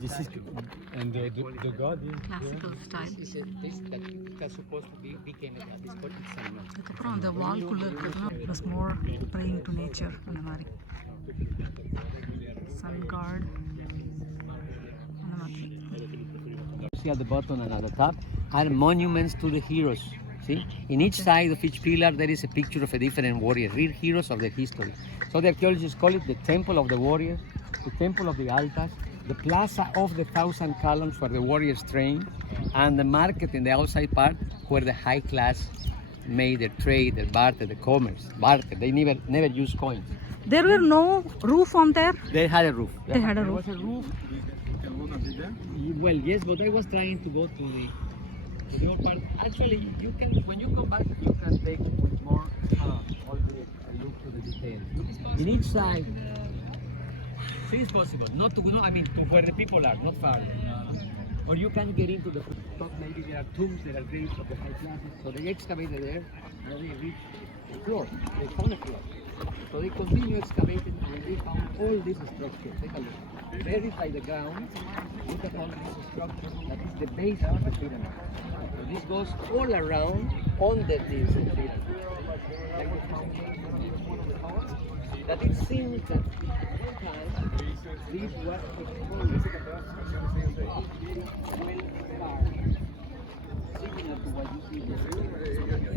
This is and the god is classical style. That's supposed to be became this called Itza. அதுக்கப்புறம் அந்த வால்குள்ள இருக்கிறதுலாம் it was more praying to nature அந்த மாதிரி sun god அந்த மாதிரி. See at the bottom and at the top are monuments to the heroes. See, in each side of each pillar there is a picture of a different warrior, real heroes of their history. So the archaeologists call it the Temple of the Warriors, the Temple of the Altas, the Plaza of the Thousand Columns where the warriors trained, and the market in the outside part where the high class made their trade, their barter, the commerce. Barter. They never used coins. There were no roof on there. They had a roof. They had a There roof. was a roof. Well, yes, but I was trying to go to the old part. Actually, you can when you come back, you can take with more all the look to the details. In each side, it is possible. Not to I mean to where the people are, not far. Or you can get into the top. Maybe there are tombs, there are graves of the high classes. So they excavated there, and they reached the floor. They found a floor. So they continue excavating, and they found all these structures. Take a look. Buried by the ground, look at all these structures. That is the base of the pyramid. So this goes all around under this pyramid. Like the foundation that it seems that sometimes these were exposed similar to what you see here.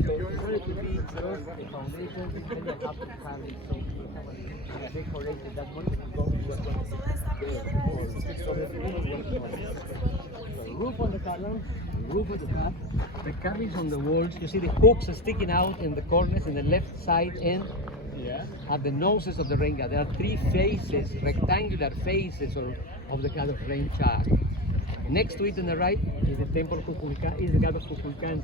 So in order to be just the foundation, then you have to carry something and decorate it. That much to go with the roof on the columns, roof at the top, the carvings on the walls. You see the hooks are sticking out in the corners in the left side end. At the noses of the rain god, there are three faces, rectangular faces of the god of rain child. Next to it on the right is the Temple of Kukulcán, is the god of Kukulcán,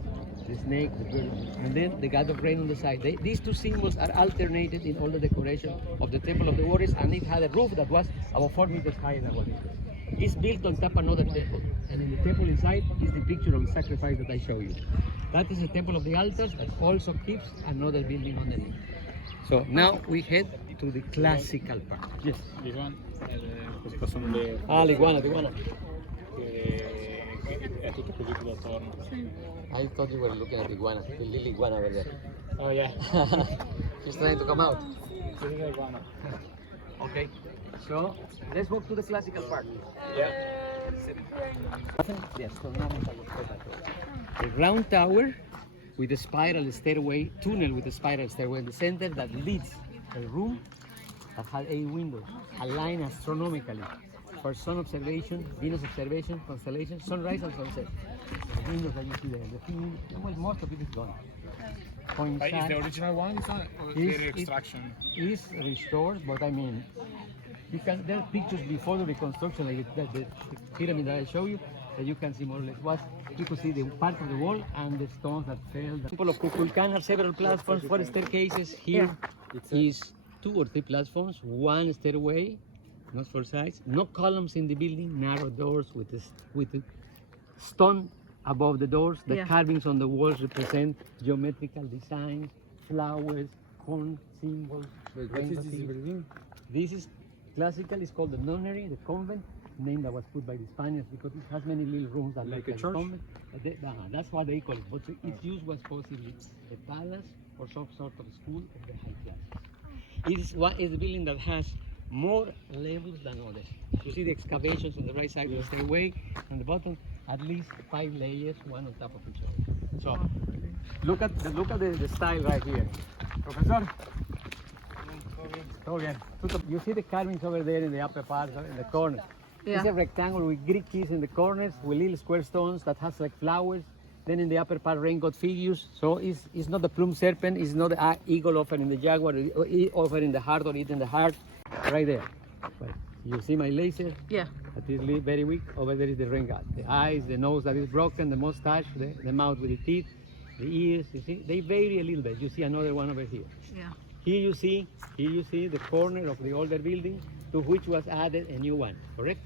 the snake, the bird, and then the god of rain on the side. These two symbols are alternated in all the decoration of the Temple of the Warriors, and it had a roof that was about 4 meters higher than what it is. It's built on top of another temple, and in the temple inside is the picture of the sacrifice that I show you. That is the Temple of the Altars that also keeps another building underneath. So now we head to the classical part. yes, this one. The iguana. I thought you were looking at the iguana, the little iguana over there. Oh yeah. She's trying to come out. Okay, so let's walk to the classical part. Yeah. Yes, the round tower with a spiral stairway, tunnel with a spiral stairway in the center that leads a room that had 8 windows, aligned astronomically for sun observation, Venus observation, constellation, sunrise and sunset. The windows that you see there, the thing, well, most of it is gone. Is the original one? It's not, or Is the extraction? It is restored, but I mean, there are pictures before the reconstruction, like the pyramid that I show you, that you can see more or less what you could see the part of the wall and the stones that fell. The Temple of Kukulcán are several platforms, 4 staircases. Here is 2 or 3 platforms, 1 stairway, not 4 sides, no columns in the building, narrow doors with the stone above the doors. The carvings on the walls represent geometrical designs, flowers, corn symbols. What is this building? This is classical. It's called the nunnery, the convent, name that was put by the Spaniards because it has many little rooms that Like a the church? convent. That's what they call it. But its use was possibly a palace or some sort of school of the high class. It is the building that has more levels than others. You see the excavations on the right side of the stairway, on the bottom, at least 5 layers, one on top of each other. So look at the style right here, Professor. Oh yeah. You see the carvings over there in the upper part, in the corner. It's a rectangle with Greek keys in the corners, with little square stones that has like flowers. Then in the upper part, rain god figures. So it's not the plumed serpent, it's not the eagle offering the jaguar, offering the heart or eating the heart. Right there. But you see my laser? Yeah. That is very weak. Over there is the rain god. The eyes, the nose that is broken, the mustache, the mouth with the teeth, the ears. You see, they vary a little bit. You see another one over here. Yeah. Here you see the corner of the older building to which was added a new one, correct?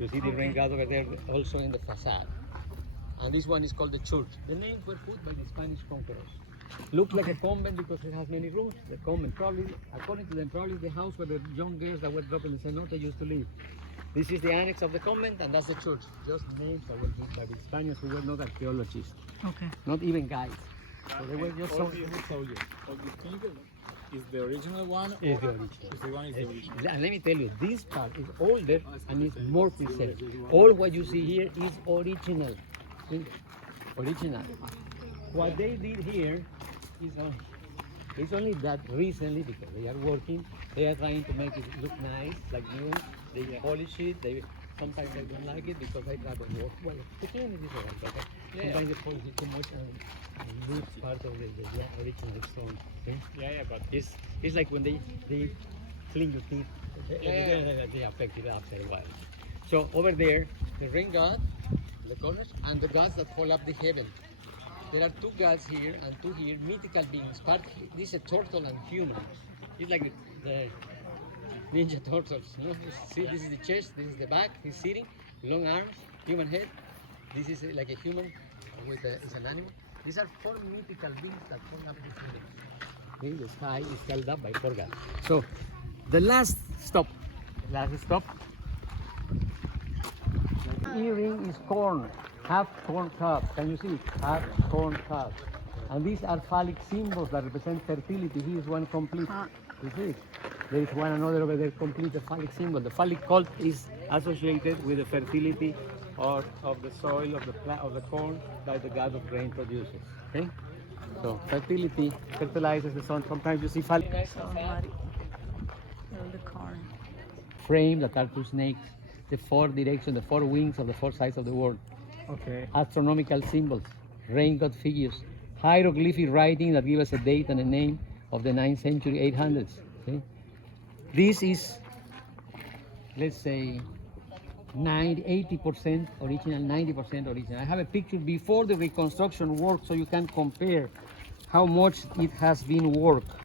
You see the rain god over there also in the facade. And this one is called the church. The names were put by the Spanish conquerors. Looks like a convent because it has many rooms. The convent probably, according to them, probably the house where the young girls that were dropped in the cenote used to live. This is the annex of the convent, and that's the church. Just names that were given by the Spaniards who were not archaeologists, Okay. not even guides. So they were just all soldiers. All this thing is the original one? Is the or- original. Is the one is the original? And let me tell you, this part is older and is more preserved. All what you see here is original. See? Original. What they did here is it's only that recently, because they are working, they are trying to make it look nice, like new. They polish it. Sometimes I don't like it because I rather work. Well, the cleaning is alright, but sometimes they polish it too much and lose part of the original stone. Okay? Yeah, but It's like when they clean your teeth, they affect it after a while. So over there, the rain god, the corners, and the gods that hold up the heaven. There are two gods here and two here, mythical beings. This is a turtle and human. It's like the ninja turtles. You know? See, this is the chest, this is the back. He's sitting, long arms, human head. This is like a human it's an animal. These are four mythical beings that hold up the heaven. Okay, the sky is held up by four gods. So, the last stop. The earring is corn, half corn cob. Can you see it? Half corn cob. And these are phallic symbols that represent fertility. Here is one complete. You see it? There is one another over there, complete the phallic symbol. The phallic cult is associated with the fertility of the soil, of the corn that the god of rain produces. Okay? So fertility fertilizes the sun. Sometimes you see phallic Somebody build a corn. frame that are two snakes, the four directions, the four wings of the four sides of the world. okay. Astronomical symbols, rain god figures, hieroglyphic writing that give us a date and a name of the 9th century, 800s. Okay? This is, let's say, 80% original, 90% original. I have a picture before the reconstruction work so you can compare how much it has been worked.